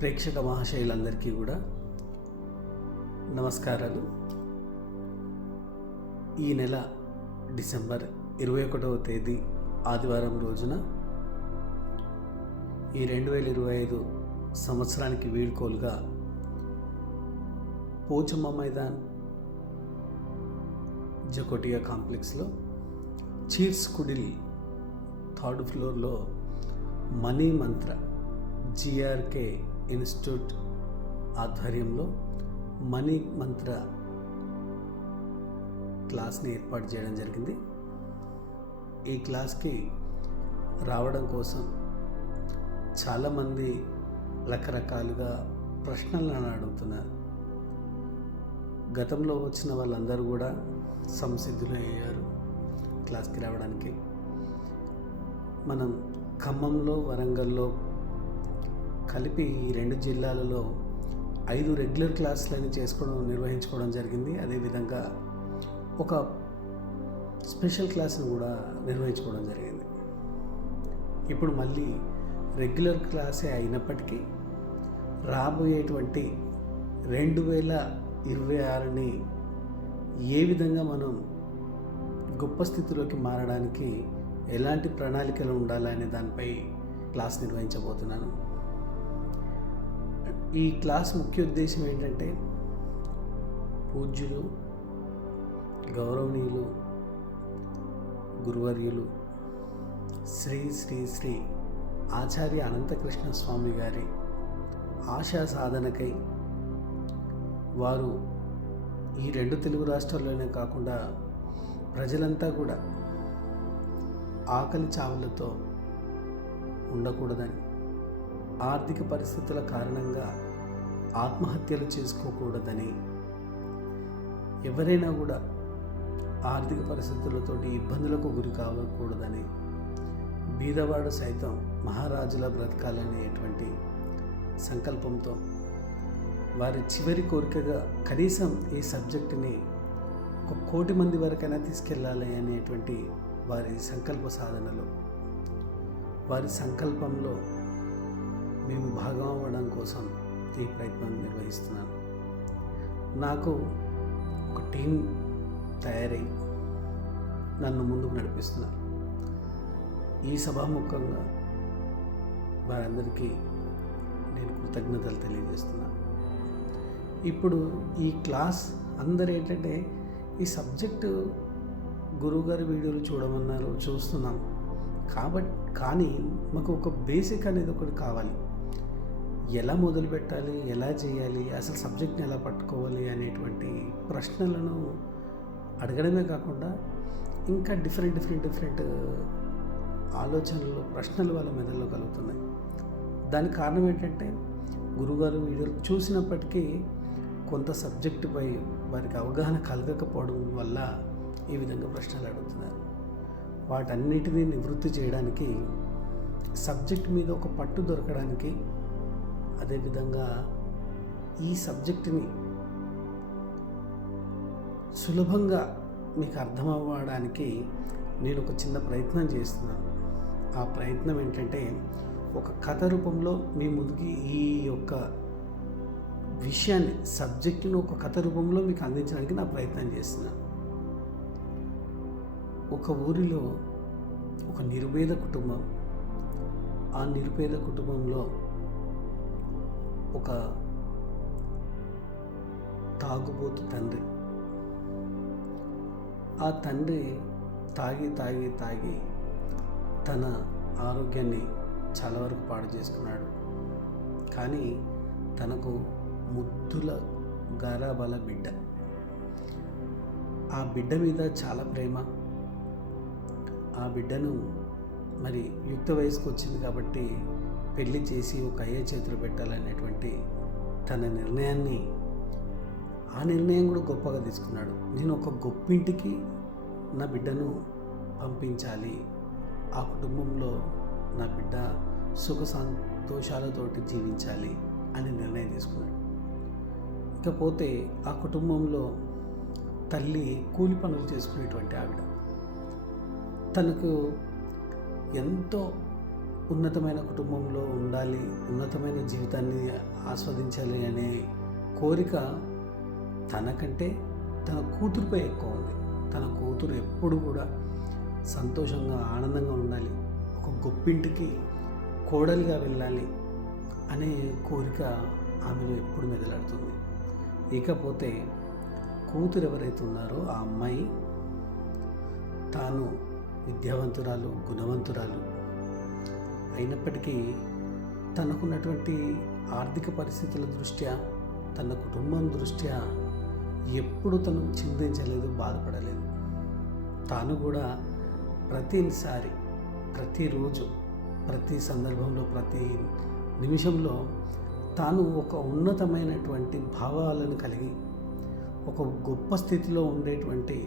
ప్రేక్షక మహాశయులందరికీ కూడా నమస్కారాలు. ఈ నెల డిసెంబర్ 21వ తేదీ ఆదివారం రోజున ఈ 2025 సంవత్సరానికి వీడ్కోలుగా పోచమ్మ మైదాన్ జకోటియా కాంప్లెక్స్లో చీర్స్ కుడిల్ 3rd ఫ్లోర్లో మనీ మంత్ర జిఆర్కే ఇన్స్టిట్యూట్ ఆధ్వర్యంలో మనీ మంత్ర క్లాస్ని ఏర్పాటు చేయడం జరిగింది. ఈ క్లాస్కి రావడం కోసం చాలామంది రకరకాలుగా ప్రశ్నలను అడుగుతున్నారు. గతంలో వచ్చిన వాళ్ళందరూ కూడా సంసిద్ధులయ్యారు క్లాస్కి రావడానికి. మనం ఖమ్మంలో, వరంగల్లో కలిపి ఈ 2 జిల్లాలలో 5 రెగ్యులర్ క్లాసులని నిర్వహించుకోవడం జరిగింది. అదేవిధంగా ఒక స్పెషల్ క్లాస్ను కూడా నిర్వహించుకోవడం జరిగింది. ఇప్పుడు మళ్ళీ రెగ్యులర్ క్లాసే అయినప్పటికీ రాబోయేటువంటి 2026ని ఏ విధంగా మనం గొప్ప స్థితిలోకి మారడానికి ఎలాంటి ప్రణాళికలు ఉండాలనే దానిపై క్లాస్ నిర్వహించబోతున్నాను. ఈ క్లాస్ ముఖ్య ఉద్దేశం ఏంటంటే, పూజ్యులు, గౌరవనీయులు, గురువర్యులు శ్రీ శ్రీ శ్రీ ఆచార్య అనంతకృష్ణ స్వామి గారి ఆశా సాధనకై వారు ఈ 2 తెలుగు రాష్ట్రాల్లోనే కాకుండా ప్రజలంతా కూడా ఆకలి చావులతో ఉండకూడదని, ఆర్థిక పరిస్థితుల కారణంగా ఆత్మహత్యలు చేసుకోకూడదని, ఎవరైనా కూడా ఆర్థిక పరిస్థితులతోటి ఇబ్బందులకు గురి కావకూడదని, బీదవాడు సైతం మహారాజులా బ్రతకాలనేటువంటి సంకల్పంతో వారి చివరి కోరికగా కనీసం ఈ సబ్జెక్టుని 1 కోటి మంది వరకైనా తీసుకెళ్ళాలి అనేటువంటి వారి సంకల్ప సాధనలో, వారి సంకల్పంలో మేము భాగం అవ్వడం కోసం ఈ ప్రయత్నం నిర్వహిస్తున్నాను. నాకు ఒక టీం తయారై నన్ను ముందుకు నడిపిస్తున్నారు. ఈ సభాముఖంగా వారందరికీ నేను కృతజ్ఞతలు తెలియజేస్తున్నాను. ఇప్పుడు ఈ క్లాస్ అందరూ ఏంటంటే, ఈ సబ్జెక్టు గురువుగారి వీడియోలు చూడమన్నారు, చూస్తున్నాం కానీ మాకు ఒక బేసిక్ అనేది ఒకటి కావాలి. ఎలా మొదలు పెట్టాలి, ఎలా చేయాలి, అసలు సబ్జెక్ట్ని ఎలా పట్టుకోవాలి అనేటువంటి ప్రశ్నలను అడగడమే కాకుండా ఇంకా డిఫరెంట్ ఆలోచనలు, ప్రశ్నలు వాళ్ళ మెదడులో కలుగుతున్నాయి. దానికి కారణం ఏంటంటే, గురువుగారు వీడియోలు చూసినప్పటికీ కొంత సబ్జెక్టుపై వారికి అవగాహన కలగకపోవడం వల్ల ఈ విధంగా ప్రశ్నలు అడుగుతున్నారు. వాటన్నిటినీ నివృత్తి చేయడానికి, సబ్జెక్ట్ మీద ఒక పట్టు దొరకడానికి, అదేవిధంగా ఈ సబ్జెక్టుని సులభంగా మీకు అర్థమవ్వడానికి నేను ఒక చిన్న ప్రయత్నం చేస్తున్నాను. ఆ ప్రయత్నం ఏంటంటే, ఒక కథ రూపంలో మీ ముందుకి ఈ యొక్క విషయాన్ని, సబ్జెక్టును ఒక కథ రూపంలో మీకు అందించడానికి నా ప్రయత్నం చేస్తున్నాను. ఒక ఊరిలో ఒక నిరుపేద కుటుంబం, ఆ నిరుపేద కుటుంబంలో ఒక తాగుబోతు తండ్రి. ఆ తండ్రి తాగి తన ఆరోగ్యాన్ని చాలా వరకు పాడు చేసుకున్నాడు. కానీ తనకు ముద్దుల గారాబాల బిడ్డ, ఆ బిడ్డ మీద చాలా ప్రేమ. ఆ బిడ్డను మరి యుక్త వయసుకు వచ్చింది కాబట్టి పెళ్లి చేసి ఒక అయ్య చేతులు పెట్టాలనేటువంటి తన నిర్ణయాన్ని, ఆ నిర్ణయం కూడా గొప్పగా తీసుకున్నాడు. నేను ఒక గొప్పింటికి నా బిడ్డను పంపించాలి, ఆ కుటుంబంలో నా బిడ్డ సుఖ సంతోషాలతోటి జీవించాలి అని నిర్ణయం తీసుకున్నాడు. ఇకపోతే ఆ కుటుంబంలో తల్లి కూలి పనులు చేసుకునేటువంటి ఆవిడ, తనకు ఎంతో ఉన్నతమైన కుటుంబంలో ఉండాలి, ఉన్నతమైన జీవితాన్ని ఆస్వాదించాలి అనే కోరిక తనకంటే తన కూతురుపై ఎక్కువ ఉంది. తన కూతురు ఎప్పుడు కూడా సంతోషంగా ఆనందంగా ఉండాలి, ఒక గొప్పింటికి కోడలిగా వెళ్ళాలి అనే కోరిక ఆమెలో ఎప్పుడు మెదలాడుతుంది. ఇకపోతే కూతురు ఎవరైతే ఉన్నారో ఆ అమ్మాయి తాను విద్యావంతురాలు, గుణవంతురాలు అయినప్పటికీ తనకున్నటువంటి ఆర్థిక పరిస్థితుల దృష్ట్యా, తన కుటుంబం దృష్ట్యా ఎప్పుడు తను చింతించలేదు, బాధపడలేదు. తాను కూడా ప్రతిసారి, ప్రతిరోజు, ప్రతి సందర్భంలో, ప్రతి నిమిషంలో తాను ఒక ఉన్నతమైనటువంటి భావాలను కలిగి ఒక గొప్ప స్థితిలో ఉండేటువంటి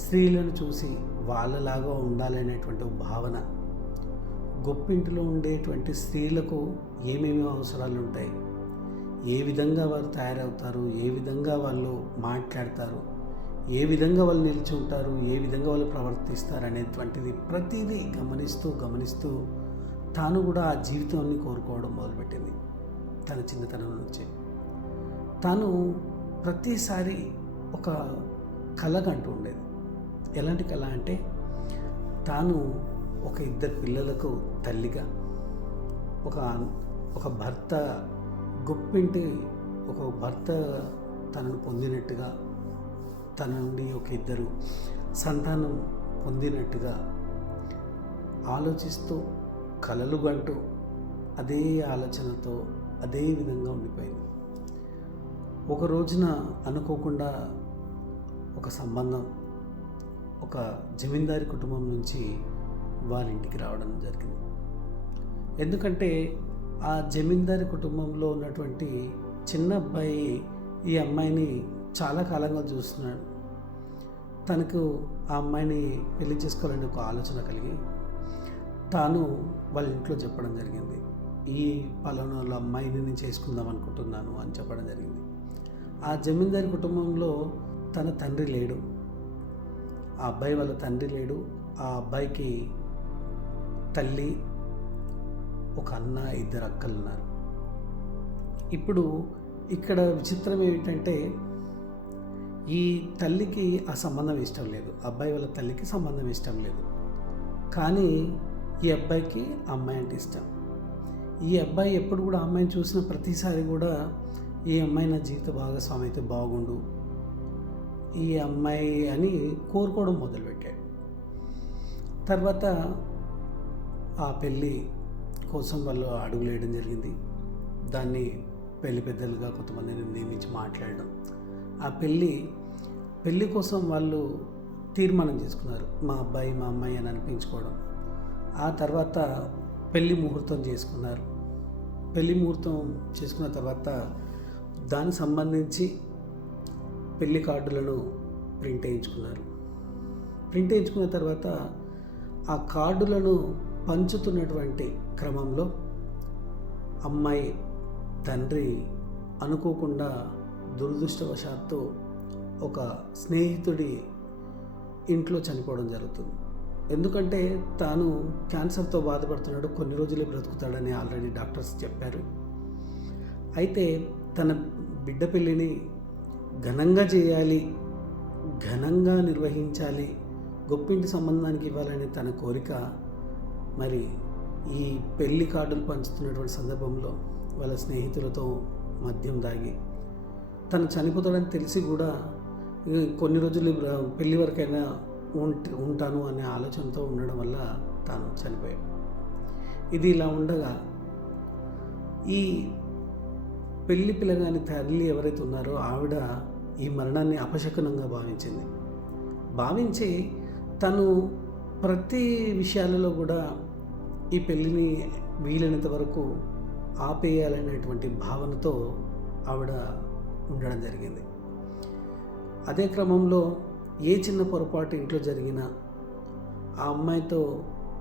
స్త్రీలను చూసి వాళ్ళలాగా ఉండాలనేటువంటి భావన, గొప్పింటిలో ఉండేటువంటి స్త్రీలకు ఏమేమి అవసరాలు ఉంటాయి, ఏ విధంగా వారు తయారవుతారు, ఏ విధంగా వాళ్ళు మాట్లాడతారు, ఏ విధంగా వాళ్ళు నిలిచి ఉంటారు, ఏ విధంగా వాళ్ళు ప్రవర్తిస్తారు అనేటువంటిది ప్రతిదీ గమనిస్తూ తాను కూడా ఆ జీవితాన్ని కోరుకోవడం మొదలుపెట్టింది. తన చిన్నతనం నుంచి తాను ప్రతిసారి ఒక కళ కంటూ ఉండేది. ఎలాంటి కళ అంటే తాను ఒక 2 పిల్లలకు తల్లిగా, ఒక భర్త, గొప్పింటి ఒక భర్త తనను పొందినట్టుగా, తన నుండి ఒక 2 సంతానం పొందినట్టుగా ఆలోచిస్తూ కలలు కంటూ అదే ఆలోచనతో అదే విధంగా ఉండిపోయింది. ఒక రోజున అనుకోకుండా ఒక సంబంధం ఒక జమీందారి కుటుంబం నుంచి వారింటికి రావడం జరిగింది. ఎందుకంటే ఆ జమీందారి కుటుంబంలో ఉన్నటువంటి చిన్న అబ్బాయి ఈ అమ్మాయిని చాలా కాలంగా చూస్తున్నాడు. తనకు ఆ అమ్మాయిని పెళ్లి చేసుకోవాలని ఒక ఆలోచన కలిగి తాను వాళ్ళ ఇంట్లో చెప్పడం జరిగింది. ఈ పలానా వాళ్ళ అమ్మాయిని నేను చేసుకుందాం అనుకుంటున్నాను అని చెప్పడం జరిగింది. ఆ జమీందారి కుటుంబంలో తన తండ్రి లేడు, ఆ అబ్బాయి వాళ్ళ తండ్రి లేడు. ఆ అబ్బాయికి తల్లి, ఒక అన్న, 2 అక్కలు ఉన్నారు. ఇప్పుడు ఇక్కడ విచిత్రం ఏమిటంటే ఈ తల్లికి ఆ సంబంధం ఇష్టం లేదు, అబ్బాయి వాళ్ళ తల్లికి సంబంధం ఇష్టం లేదు. కానీ ఈ అబ్బాయికి అమ్మాయి అంటే ఇష్టం. ఈ అబ్బాయి ఎప్పుడు కూడా అమ్మాయిని చూసిన ప్రతిసారి కూడా ఈ అమ్మాయి నా జీవిత భాగస్వామి అయితే బాగుండు, ఈ అమ్మాయి అని కోరుకోవడం మొదలుపెట్టాడు. తర్వాత ఆ పెళ్ళి కోసం వాళ్ళు అడుగులు వేయడం జరిగింది. దాన్ని పెళ్లి పెద్దలుగా కొంతమందిని నియమించి మాట్లాడడం, ఆ పెళ్ళి కోసం వాళ్ళు తీర్మానం చేసుకున్నారు, మా అబ్బాయి మా అమ్మాయి అని అనిపించుకోవడం. ఆ తర్వాత పెళ్లి ముహూర్తం చేసుకున్నారు. పెళ్లి ముహూర్తం చేసుకున్న తర్వాత దానికి సంబంధించి పెళ్లి కార్డులను ప్రింట్ వేయించుకున్నారు. ప్రింట్ వేయించుకున్న తర్వాత ఆ కార్డులను పంచుతున్నటువంటి క్రమంలో అమ్మాయి తండ్రి అనుకోకుండా దురదృష్టవశాత్తు ఒక స్నేహితుడి ఇంట్లో చనిపోవడం జరుగుతుంది. ఎందుకంటే తాను క్యాన్సర్తో బాధపడుతున్నాడు, కొన్ని రోజులే బ్రతుకుతాడని ఆల్రెడీ డాక్టర్స్ చెప్పారు. అయితే తన బిడ్డ పెళ్ళిని ఘనంగా చేయాలి, ఘనంగా నిర్వహించాలి, గొప్పింటి సంబంధానికి ఇవ్వాలనే తన కోరిక. మరి ఈ పెళ్లి కార్డులు పంచుతున్నటువంటి సందర్భంలో వాళ్ళ స్నేహితులతో మద్యం దాగి తను చనిపోతాడని తెలిసి కూడా కొన్ని రోజులు పెళ్లి వరకైనా ఉంటాను అనే ఆలోచనతో ఉండడం వల్ల తాను చనిపోయాడు. ఇది ఇలా ఉండగా ఈ పెళ్లి పిల్లగాని తల్లి ఎవరైతే ఉన్నారో ఆవిడ ఈ మరణాన్ని అపశకునంగా భావించి తను ప్రతి విషయాలలో కూడా ఈ పెళ్ళిని వీలైనంత వరకు ఆపేయాలనేటువంటి భావనతో ఆవిడ ఉండడం జరిగింది. అదే క్రమంలో ఏ చిన్న పొరపాటు ఇంట్లో జరిగినా ఆ అమ్మాయితో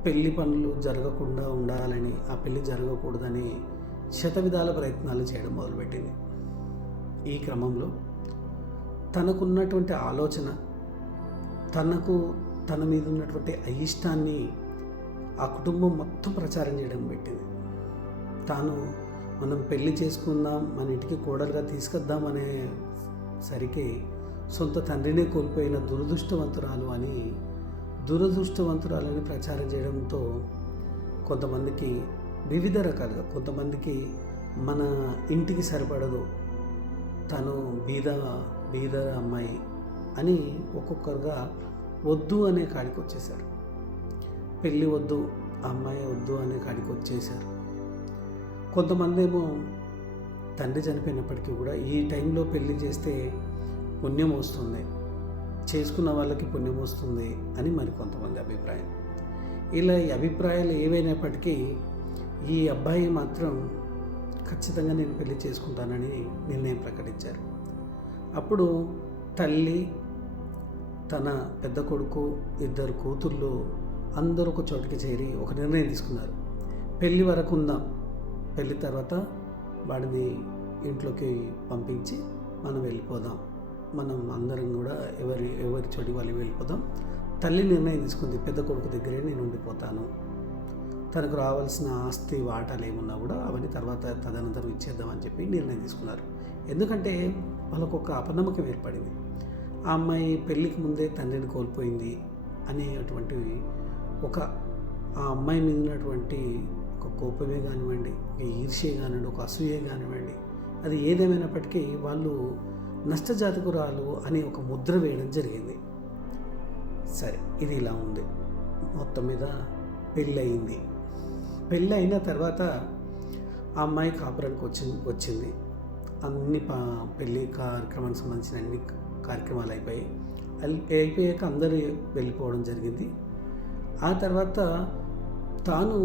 పెళ్లి పనులు జరగకుండా ఉండాలని, ఆ పెళ్లి జరగకూడదని శతవిధాల ప్రయత్నాలు చేయడం మొదలుపెట్టింది. ఈ క్రమంలో తనకున్నటువంటి ఆలోచన, తన మీద ఉన్నటువంటి అయిష్టాన్ని ఆ కుటుంబం మొత్తం ప్రచారం చేయడం పెట్టింది. తాను మనం పెళ్లి చేసుకుందాం, మన ఇంటికి కోడలుగా తీసుకొద్దాం అనే సరికి సొంత తండ్రినే కోల్పోయిన దురదృష్టవంతురాలని ప్రచారం చేయడంతో కొంతమందికి వివిధ రకాలుగా, కొంతమందికి మన ఇంటికి సరిపడదు, తను బీద అమ్మాయి అని ఒక్కొక్కరుగా వద్దు అనే కాడికి వచ్చేసారు. పెళ్ళి వద్దు, అమ్మాయి వద్దు అనే కాడికి వచ్చేసారు. కొంతమంది ఏమో తండ్రి చనిపోయినప్పటికీ కూడా ఈ టైంలో పెళ్లి చేస్తే పుణ్యం వస్తుంది, చేసుకున్న వాళ్ళకి పుణ్యం వస్తుంది అని మరి కొంతమంది అభిప్రాయం. ఇలా ఈ అభిప్రాయాలు ఏవైనప్పటికీ ఈ అబ్బాయి మాత్రం ఖచ్చితంగా నేను పెళ్లి చేసుకుంటానని నిర్ణయం ప్రకటించారు. అప్పుడు తల్లి, తన పెద్ద కొడుకు, 2 కూతుళ్ళు అందరూ ఒక చోటికి చేరి ఒక నిర్ణయం తీసుకున్నారు. పెళ్ళి వరకు ఉందాం, పెళ్ళి తర్వాత వాడిని ఇంట్లోకి పంపించి మనం వెళ్ళిపోదాం, మనం అందరం కూడా ఎవరి చోటి వాళ్ళు వెళ్ళిపోదాం. తల్లి నిర్ణయం తీసుకుంది, పెద్ద కొడుకు దగ్గరే నేను ఉండిపోతాను, తనకు రావాల్సిన ఆస్తి వాటాలు ఏమున్నా కూడా అవన్నీ తర్వాత తదనంతరం ఇచ్చేద్దామని చెప్పి నిర్ణయం తీసుకున్నారు. ఎందుకంటే వాళ్ళకు ఒక అపనమ్మకం ఏర్పడింది. ఆ అమ్మాయి పెళ్ళికి ముందే తండ్రిని కోల్పోయింది అనేటువంటి ఆ అమ్మాయి మీద ఉన్నటువంటి ఒక కోపమే కానివ్వండి, ఒక ఈర్ష్య కానివ్వండి, ఒక అసూయ కానివ్వండి, అది ఏదేమైనప్పటికీ వాళ్ళు నష్టజాతకురాలు అనే ఒక ముద్ర వేయడం జరిగింది. సరే, ఇది ఇలా ఉంది. మొత్తం మీద పెళ్ళయింది. పెళ్ళి అయిన తర్వాత ఆ అమ్మాయి కాపురానికి వచ్చింది. అన్ని పెళ్ళి కార్యక్రమానికి సంబంధించిన అన్ని కార్యక్రమాలు అయిపోయాక అందరూ వెళ్ళిపోవడం జరిగింది. ఆ తర్వాత తాను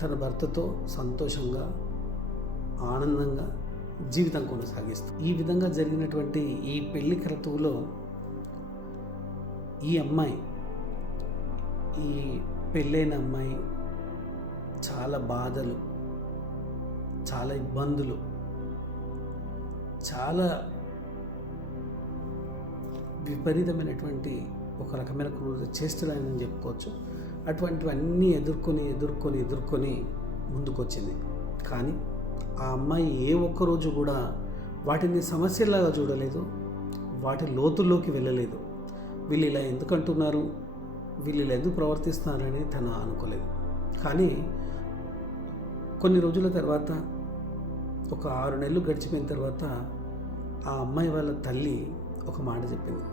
తన భర్తతో సంతోషంగా, ఆనందంగా జీవితం కొనసాగిస్తూ ఈ విధంగా జరిగినటువంటి ఈ పెళ్లి క్రతువులో ఈ పెళ్ళైన అమ్మాయి చాలా బాధలు, చాలా ఇబ్బందులు, చాలా విపరీతమైనటువంటి ఒక రకమైన క్రూర చేష్టలని చెప్పుకోవచ్చు. అటువంటివన్నీ ఎదుర్కొని ముందుకొచ్చింది. కానీ ఆ అమ్మాయి ఏ ఒక్కరోజు కూడా వాటిని సమస్యలాగా చూడలేదు, వాటి లోతుల్లోకి వెళ్ళలేదు. వీళ్ళు ఇలా ఎందుకు అంటున్నారు, వీళ్ళు ఇలా ఎందుకు ప్రవర్తిస్తున్నారని తను అనుకోలేదు. కానీ కొన్ని రోజుల తర్వాత, ఒక 6 నెలలు గడిచిపోయిన తర్వాత ఆ అమ్మాయి వాళ్ళ తల్లి ఒక మాట చెప్పింది.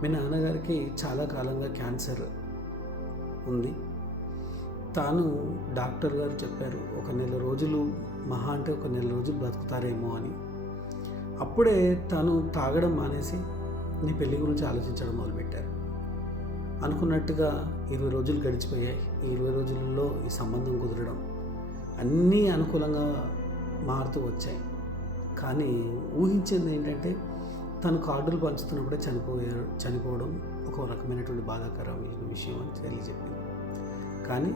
మీ నాన్నగారికి చాలా కాలంగా క్యాన్సర్ ఉంది. తాను డాక్టర్ గారు చెప్పారు, 1 నెల రోజులు, మహా అంటే 1 నెల రోజులు బ్రతుకుతారేమో అని. అప్పుడే తాను తాగడం మానేసి నీ పెళ్లి గురించి ఆలోచించడం మొదలుపెట్టారు. అనుకున్నట్టుగా 20 రోజులు గడిచిపోయాయి. ఈ 20 రోజులలో ఈ సంబంధం కుదరడం, అన్నీ అనుకూలంగా మారుతూ వచ్చాయి. కానీ ఊహించింది ఏంటంటే తను కార్డులు పంచుతున్నప్పుడే చనిపోవడం ఒక రకమైనటువంటి బాధాకరమైన విషయం అని తెలియజెప్పింది. కానీ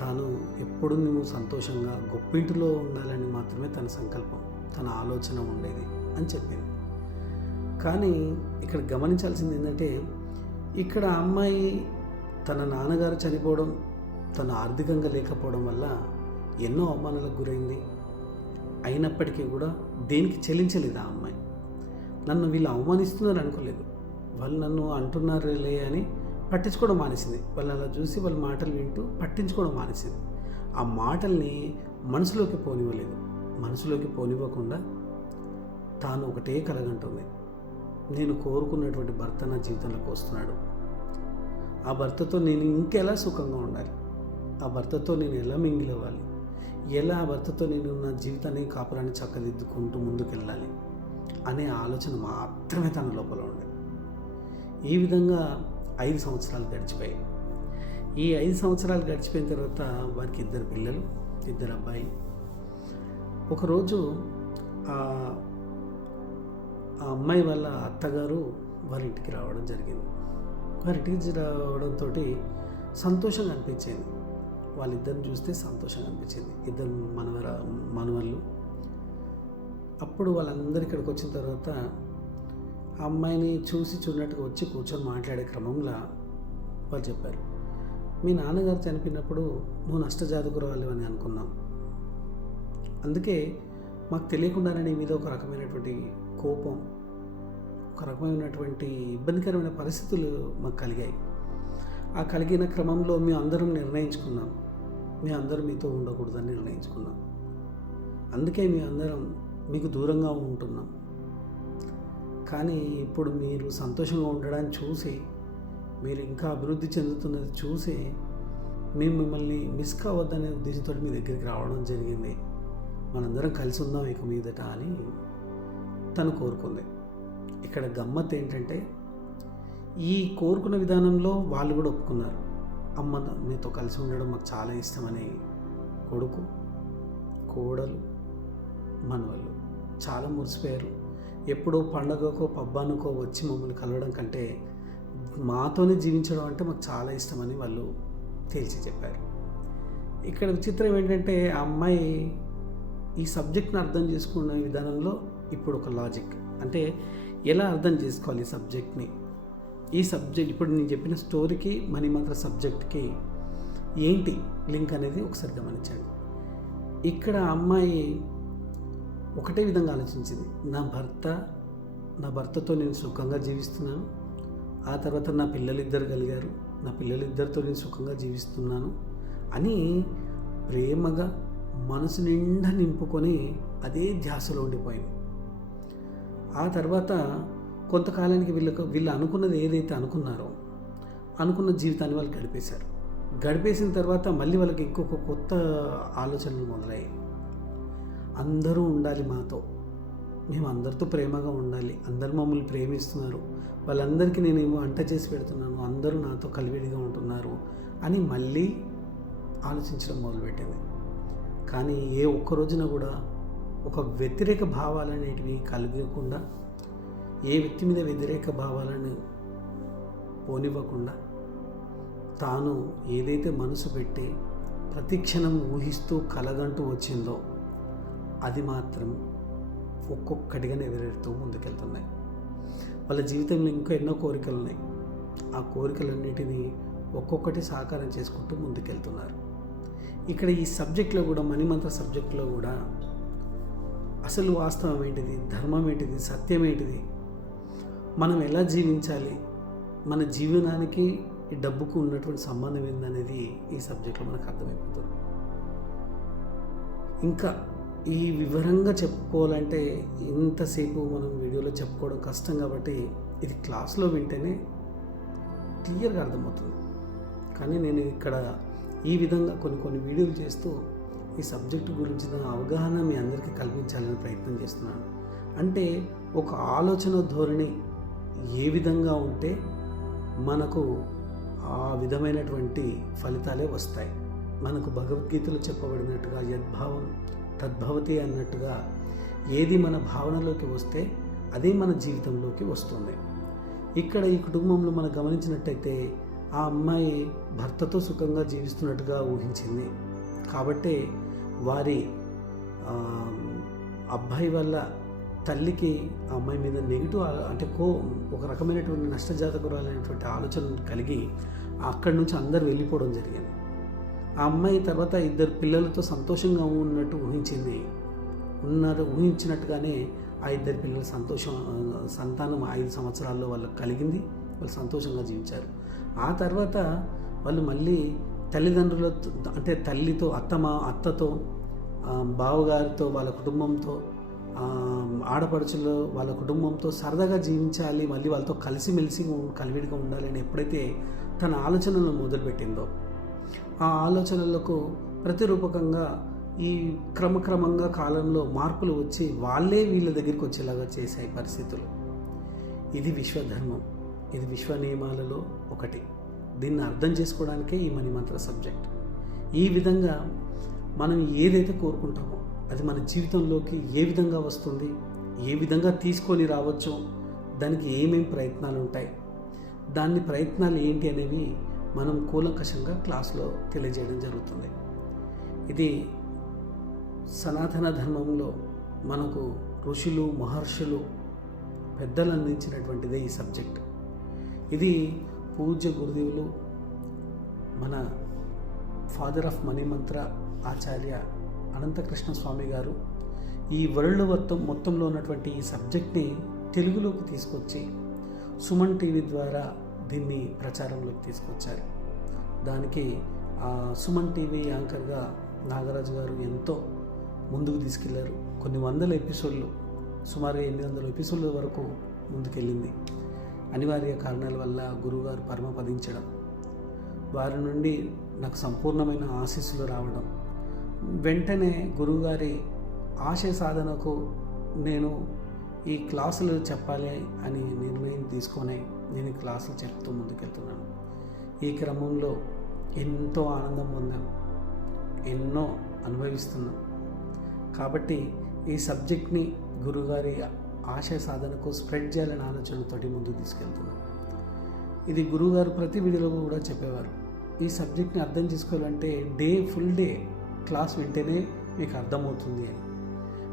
తాను ఎప్పుడు నువ్వు సంతోషంగా గొప్పింటిలో ఉండాలని మాత్రమే తన సంకల్పం, తన ఆలోచన ఉండేది అని చెప్పింది. కానీ ఇక్కడ గమనించాల్సింది ఏంటంటే, ఇక్కడ అమ్మాయి తన నాన్నగారు చనిపోవడం, తను ఆర్థికంగా లేకపోవడం వల్ల ఎన్నో అవమానాలకు గురైంది. అయినప్పటికీ కూడా దేనికి చెల్లించలేదు ఆ అమ్మాయి. నన్ను వీళ్ళు అవమానిస్తున్నారు అనుకోలేదు, వాళ్ళు నన్ను అంటున్నారులే అని పట్టించుకోవడం మానేసింది. వాళ్ళు అలా చూసి వాళ్ళ మాటలు వింటూ పట్టించుకోవడం మానేసింది. ఆ మాటల్ని మనసులోకి పోనివ్వకుండా తాను ఒకటే కలగంటుంది, నేను కోరుకున్నటువంటి భర్త నా జీవితంలోకి వస్తున్నాడు, ఆ భర్తతో నేను ఇంకెలా సుఖంగా ఉండాలి, ఆ భర్తతో నేను ఎలా మింగిలవ్వాలి, ఎలా ఆ భర్తతో నేను నా జీవితాన్ని, కాపురాన్ని చక్కదిద్దుకుంటూ ముందుకెళ్ళాలి అనే ఆలోచన మాత్రమే తన లోపల ఉండేది. ఈ విధంగా 5 సంవత్సరాలు గడిచిపోయాయి. ఈ 5 సంవత్సరాలు గడిచిపోయిన తర్వాత వారికి 2 పిల్లలు, 2 అబ్బాయి. ఒకరోజు ఆ అమ్మాయి వాళ్ళ అత్తగారు వారి ఇంటికి రావడం జరిగింది. వారి ఇంటికి రావడంతో సంతోషంగా అనిపించింది. వాళ్ళిద్దరిని చూస్తే సంతోషంగా అనిపించింది. 2 మనవళ్ళు. అప్పుడు వాళ్ళందరూ ఇక్కడికి వచ్చిన తర్వాత ఆ అమ్మాయిని చూడనట్టుగా వచ్చి కూర్చొని మాట్లాడే క్రమంలో వాళ్ళు చెప్పారు, మీ నాన్నగారు చనిపోయినప్పుడు నువ్వు నష్టజాతకురాలు అని అనుకున్నాం, అందుకే మాకు తెలియకుండానే నీ మీద ఒక రకమైనటువంటి కోపం, ఒక రకమైనటువంటి ఇబ్బందికరమైన పరిస్థితులు మాకు కలిగాయి. ఆ కలిగిన క్రమంలో మేము అందరం నిర్ణయించుకున్నాం, మేము అందరం మీతో ఉండకూడదని నిర్ణయించుకున్నాం. అందుకే మేము అందరం మీకు దూరంగా ఉంటున్నాం. కానీ ఇప్పుడు మీరు సంతోషంగా ఉండడాన్ని చూసి, మీరు ఇంకా అభివృద్ధి చెందుతున్నది చూసి మేము మిమ్మల్ని మిస్ కావద్దనే ఉద్దేశంతో మీ దగ్గరికి రావడం జరిగింది. మనందరం కలిసి ఉందాం ఇక మీదట అని తను కోరుకుంది. ఇక్కడ గమ్మత్ ఏంటంటే, ఈ కోరుకున్న విధానంలో వాళ్ళు కూడా ఒప్పుకున్నారు. అమ్మ మీతో కలిసి ఉండడం మాకు చాలా ఇష్టమని కొడుకు, కోడలు, మనవళ్ళు చాలా మురిసిపోయారు. ఎప్పుడో పండగకో పబ్బానికో వచ్చి మమ్మల్ని కలవడం కంటే మాతోనే జీవించడం అంటే మాకు చాలా ఇష్టమని వాళ్ళు తేల్చి చెప్పారు. ఇక్కడ విచిత్రం ఏంటంటే, ఆ అమ్మాయి ఈ సబ్జెక్ట్ని అర్థం చేసుకునే విధానంలో ఇప్పుడు ఒక లాజిక్, అంటే ఎలా అర్థం చేసుకోవాలి ఈ సబ్జెక్ట్ని, ఈ సబ్జెక్ట్ ఇప్పుడు నేను చెప్పిన స్టోరీకి మణిమంత్ర సబ్జెక్ట్కి ఏంటి లింక్ అనేది ఒకసారి గమనించండి. ఇక్కడ అమ్మాయి ఒకటే విధంగా ఆలోచించింది, నా భర్తతో నేను సుఖంగా జీవిస్తున్నాను, ఆ తర్వాత నా పిల్లలిద్దరు కలిగారు, నా పిల్లలిద్దరితో నేను సుఖంగా జీవిస్తున్నాను అని ప్రేమగా మనసు నిండా నింపుకొని అదే ధ్యాసలో ఉండిపోయింది. ఆ తర్వాత కొంతకాలానికి వీళ్ళు అనుకున్నది ఏదైతే అనుకున్న జీవితాన్ని వాళ్ళు గడిపేసిన తర్వాత మళ్ళీ వాళ్ళకి ఇంకొక కొత్త ఆలోచనలు మొదలయ్యాయి. అందరూ ఉండాలి మాతో, మేము అందరితో ప్రేమగా ఉండాలి, అందరూ మమ్మల్ని ప్రేమిస్తున్నారు, వాళ్ళందరికీ నేనేమో వంట చేసి పెడుతున్నాను, అందరూ నాతో కలివిడిగా ఉంటున్నారు అని మళ్ళీ ఆలోచించడం మొదలుపెట్టింది. కానీ ఏ ఒక్క రోజున కూడా ఒక వ్యతిరేక భావాలనేటివి కలగకుండా, ఏ వ్యక్తి మీద వ్యతిరేక భావాలను పోనివ్వకుండా, తాను ఏదైతే మనసు పెట్టి ప్రతిక్షణం ఊహిస్తూ కలగంటూ వచ్చిందో అది మాత్రం ఒక్కొక్కటిగా నెరవేరుతూ ముందుకెళ్తున్నాయి. వాళ్ళ జీవితంలో ఇంకా ఎన్నో కోరికలు ఉన్నాయి. ఆ కోరికలన్నిటినీ ఒక్కొక్కటి సాకారం చేసుకుంటూ ముందుకెళ్తున్నారు. ఇక్కడ ఈ సబ్జెక్ట్లో కూడా, మణిమంత్ర సబ్జెక్ట్లో కూడా అసలు వాస్తవం ఏంటిది, ధర్మం ఏంటిది, సత్యం ఏంటిది, మనం ఎలా జీవించాలి, మన జీవనానికి ఈ డబ్బుకు ఉన్నటువంటి సంబంధం ఏందనేది ఈ సబ్జెక్ట్లో మనకు అర్థమైపోతుంది. ఇంకా ఈ వివరంగా చెప్పుకోవాలంటే ఇంతసేపు మనం వీడియోలో చెప్పుకోవడం కష్టం, కాబట్టి ఇది క్లాస్లో వింటేనే క్లియర్గా అర్థమవుతుంది. కానీ నేను ఇక్కడ ఈ విధంగా కొన్ని వీడియోలు చేస్తూ ఈ సబ్జెక్టు గురించిన అవగాహన మీ అందరికీ కల్పించాలని ప్రయత్నం చేస్తున్నాను. అంటే ఒక ఆలోచన ధోరణి ఏ విధంగా ఉంటే మనకు ఆ విధమైనటువంటి ఫలితాలే వస్తాయి. మనకు భగవద్గీతలో చెప్పబడినట్టుగా యద్భావం తద్భవతి అన్నట్టుగా ఏది మన భావనలోకి వస్తే అదే మన జీవితంలోకి వస్తుంది. ఇక్కడ ఈ కుటుంబంలో మనం గమనించినట్టయితే ఆ అమ్మాయి భర్తతో సుఖంగా జీవిస్తున్నట్టుగా ఊహించింది. కాబట్టే వారి అబ్బాయి వల్ల తల్లికి ఆ అమ్మాయి మీద నెగిటివ్, అంటే ఒక రకమైనటువంటి నష్టజాతకురాలైనటువంటి ఆలోచన కలిగి అక్కడి నుంచి అందరు వెళ్ళిపోవడం జరిగింది. ఆ అమ్మాయి తర్వాత 2 పిల్లలతో సంతోషంగా ఉన్నట్టు ఊహించినట్టుగానే ఆ 2 పిల్లల సంతానం 5 సంవత్సరాల్లో వాళ్ళకి కలిగింది. వాళ్ళు సంతోషంగా జీవించారు. ఆ తర్వాత వాళ్ళు మళ్ళీ తల్లిదండ్రులతో, అంటే తల్లితో, అత్తతో, బావగారితో, వాళ్ళ కుటుంబంతో, ఆడపడుచుల్లో వాళ్ళ కుటుంబంతో సరదాగా జీవించాలి, మళ్ళీ వాళ్ళతో కలిసిమెలిసి కలివిడిగా ఉండాలి అని ఎప్పుడైతే తన ఆలోచనలను మొదలుపెట్టిందో, ఆ ఆలోచనలకు ప్రతిరూపకంగా ఈ క్రమక్రమంగా కాలంలో మార్పులు వచ్చి వాళ్ళే వీళ్ళ దగ్గరికి వచ్చేలాగా చేశాయి పరిస్థితులు. ఇది విశ్వధర్మం, ఇది విశ్వ నియమాలలో ఒకటి. దీన్ని అర్థం చేసుకోవడానికే ఈ మణిమంత్ర సబ్జెక్ట్. ఈ విధంగా మనం ఏదైతే కోరుకుంటామో అది మన జీవితంలోకి ఏ విధంగా వస్తుంది, ఏ విధంగా తీసుకొని రావచ్చో, దానికి ఏమేమి ప్రయత్నాలు ఉంటాయి, దాని ప్రయత్నాలు ఏంటి అనేవి మనం కూలంకషంగా క్లాస్లో తెలియజేయడం జరుగుతుంది. ఇది సనాతన ధర్మంలో మనకు ఋషులు, మహర్షులు, పెద్దలు అందించినటువంటిదే ఈ సబ్జెక్ట్. ఇది పూజ్య గురుదేవులు, మన ఫాదర్ ఆఫ్ మణిమంత్ర ఆచార్య అనంతకృష్ణ స్వామి గారు ఈ వరల్డ్ మొత్తంలో ఉన్నటువంటి ఈ సబ్జెక్ట్ని తెలుగులోకి తీసుకొచ్చి సుమన్ టీవీ ద్వారా దీన్ని ప్రచారంలోకి తీసుకొచ్చారు. దానికి సుమన్ టీవీ యాంకర్గా నాగరాజు గారు ఎంతో ముందుకు తీసుకెళ్లారు. కొన్ని వందల ఎపిసోడ్లు, సుమారుగా 800 ఎపిసోడ్ల వరకు ముందుకెళ్ళింది. అనివార్య కారణాల వల్ల గురువుగారు పరమపదించడం, వారి నుండి నాకు సంపూర్ణమైన ఆశీస్సులు రావడం, వెంటనే గురువుగారి ఆశయ సాధనకు నేను ఈ క్లాసులు చెప్పాలి అని నిర్ణయం తీసుకొని నేను ఈ క్లాసులు చెప్తూ ముందుకెళ్తున్నాను. ఈ క్రమంలో ఎంతో ఆనందం పొందాం, ఎన్నో అనుభవిస్తున్నాం. కాబట్టి ఈ సబ్జెక్ట్ని గురువుగారి ఆశయ సాధనకు స్ప్రెడ్ చేయాలని ఆలోచనతోటి ముందుకు తీసుకెళ్తున్నాం. ఇది గురువుగారు ప్రతి వీడియోలో కూడా చెప్పేవారు, ఈ సబ్జెక్ట్ని అర్థం చేసుకోవాలంటే ఫుల్ డే క్లాస్ వింటేనే మీకు అర్థమవుతుంది అని.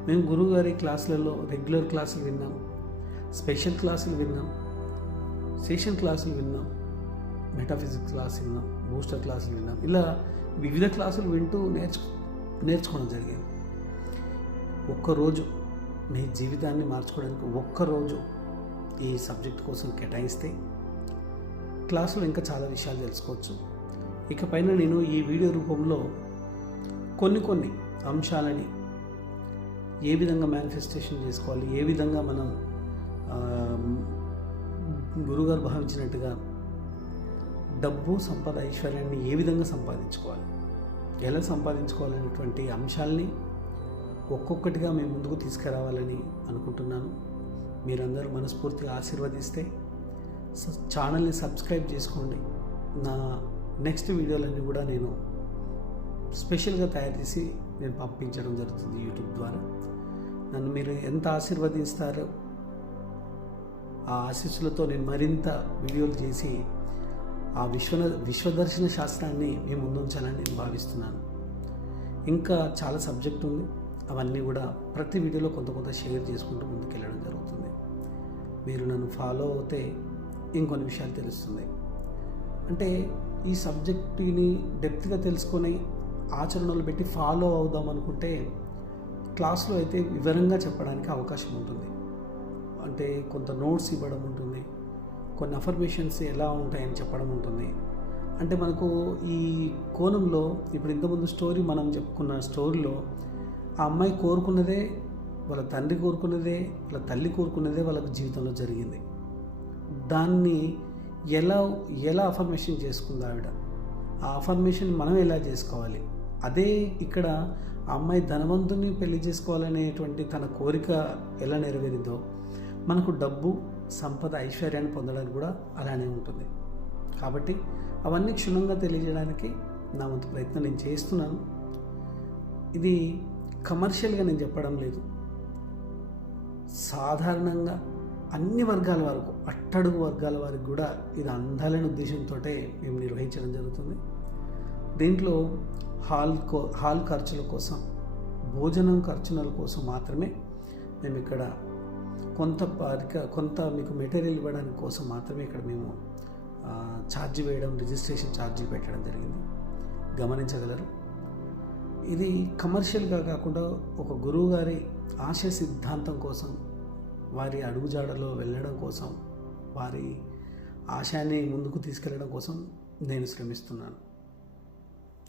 మేము గురువుగారి క్లాసులలో రెగ్యులర్ క్లాసులు విన్నాం, స్పెషల్ క్లాసులు విన్నాం, సెషన్ క్లాసులు విన్నాం, మెటాఫిజిక్స్ క్లాస్ విన్నాం, బూస్టర్ క్లాసులు విన్నాం. ఇలా వివిధ క్లాసులు వింటూ నేర్చుకోవడం జరిగింది. ఒక్కరోజు మీ జీవితాన్ని మార్చుకోవడానికి ఒక్కరోజు ఈ సబ్జెక్ట్ కోసం కేటాయిస్తే క్లాసులో ఇంకా చాలా విషయాలు తెలుసుకోవచ్చు. ఇకపైన నేను ఈ వీడియో రూపంలో కొన్ని అంశాలని ఏ విధంగా మేనిఫెస్టేషన్ చేసుకోవాలి, ఏ విధంగా మనం గురుగారు భావించినట్టుగా డబ్బు, సంపద, ఐశ్వర్యాన్ని ఏ విధంగా సంపాదించుకోవాలి, ఎలా సంపాదించుకోవాలనేటువంటి అంశాలని ఒక్కొక్కటిగా మేము ముందుకు తీసుకురావాలని అనుకుంటున్నాను. మీరందరూ మనస్ఫూర్తిగా ఆశీర్వదిస్తే ఛానల్ని సబ్స్క్రైబ్ చేసుకోండి. నా నెక్స్ట్ వీడియోలన్నీ కూడా నేను స్పెషల్గా తయారు చేసి నేను పంపించడం జరుగుతుంది యూట్యూబ్ ద్వారా. నన్ను మీరు ఎంత ఆశీర్వదిస్తారో ఆ ఆశీస్సులతో నేను మరింత వీడియోలు చేసి ఆ విశ్వదర్శన శాస్త్రాన్ని మేము ముందుంచాలని నేను భావిస్తున్నాను. ఇంకా చాలా సబ్జెక్ట్ ఉంది, అవన్నీ కూడా ప్రతి వీడియోలో కొంత షేర్ చేసుకుంటూ ముందుకెళ్ళడం జరుగుతుంది. మీరు నన్ను ఫాలో అవుతే ఇంకొన్ని విషయాలు తెలుస్తుంది. అంటే ఈ సబ్జెక్టుని డెప్త్గా తెలుసుకొని ఆచరణలు పెట్టి ఫాలో అవుదాం అనుకుంటే క్లాస్లో అయితే వివరంగా చెప్పడానికి అవకాశం ఉంటుంది. అంటే కొంత నోట్స్ ఇవ్వడం ఉంటుంది, కొన్ని అఫర్మేషన్స్ ఎలా ఉంటాయని చెప్పడం ఉంటుంది. అంటే మనకు ఈ కోణంలో ఇప్పుడు ఇంతకుముందు స్టోరీ మనం చెప్పుకున్న స్టోరీలో ఆ అమ్మాయి కోరుకున్నదే, వాళ్ళ తండ్రి కోరుకున్నదే, వాళ్ళ తల్లి కోరుకున్నదే వాళ్ళకు జీవితంలో జరిగింది. దాన్ని ఎలా అఫర్మేషన్ చేసుకుంది ఆవిడ, ఆ అఫర్మేషన్ మనం ఎలా చేసుకోవాలి. అదే ఇక్కడ ఆ అమ్మాయి ధనవంతుని పెళ్లి చేసుకోవాలనేటువంటి తన కోరిక ఎలా నెరవేరిందో మనకు డబ్బు, సంపద, ఐశ్వర్యాన్ని పొందడానికి కూడా అలానే ఉంటుంది. కాబట్టి అవన్నీ క్షుణ్ణంగా తెలియజేయడానికి నా వంతు ప్రయత్నం నేను చేస్తున్నాను. ఇది కమర్షియల్గా నేను చెప్పడం లేదు, సాధారణంగా అన్ని వర్గాల వరకు, అట్టడుగు వర్గాల వారికి కూడా ఇది అందాలనే ఉద్దేశంతో మేము నిర్వహించడం జరుగుతుంది. దీంట్లో హాల్ ఖర్చుల కోసం, భోజనం ఖర్చుల కోసం మాత్రమే మేము ఇక్కడ కొంత మీకు మెటీరియల్ ఇవ్వడానికి కోసం మాత్రమే ఇక్కడ మేము ఛార్జ్ వేయడం, రిజిస్ట్రేషన్ ఛార్జీలు పెట్టడం జరిగింది, గమనించగలరు. ఇది కమర్షియల్గా కాకుండా ఒక గురువు గారి ఆశయ సిద్ధాంతం కోసం, వారి అడుగుజాడలో వెళ్ళడం కోసం, వారి ఆశయాన్ని ముందుకు తీసుకెళ్ళడం కోసం నేను శ్రమిస్తున్నాను.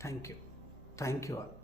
Thank you all.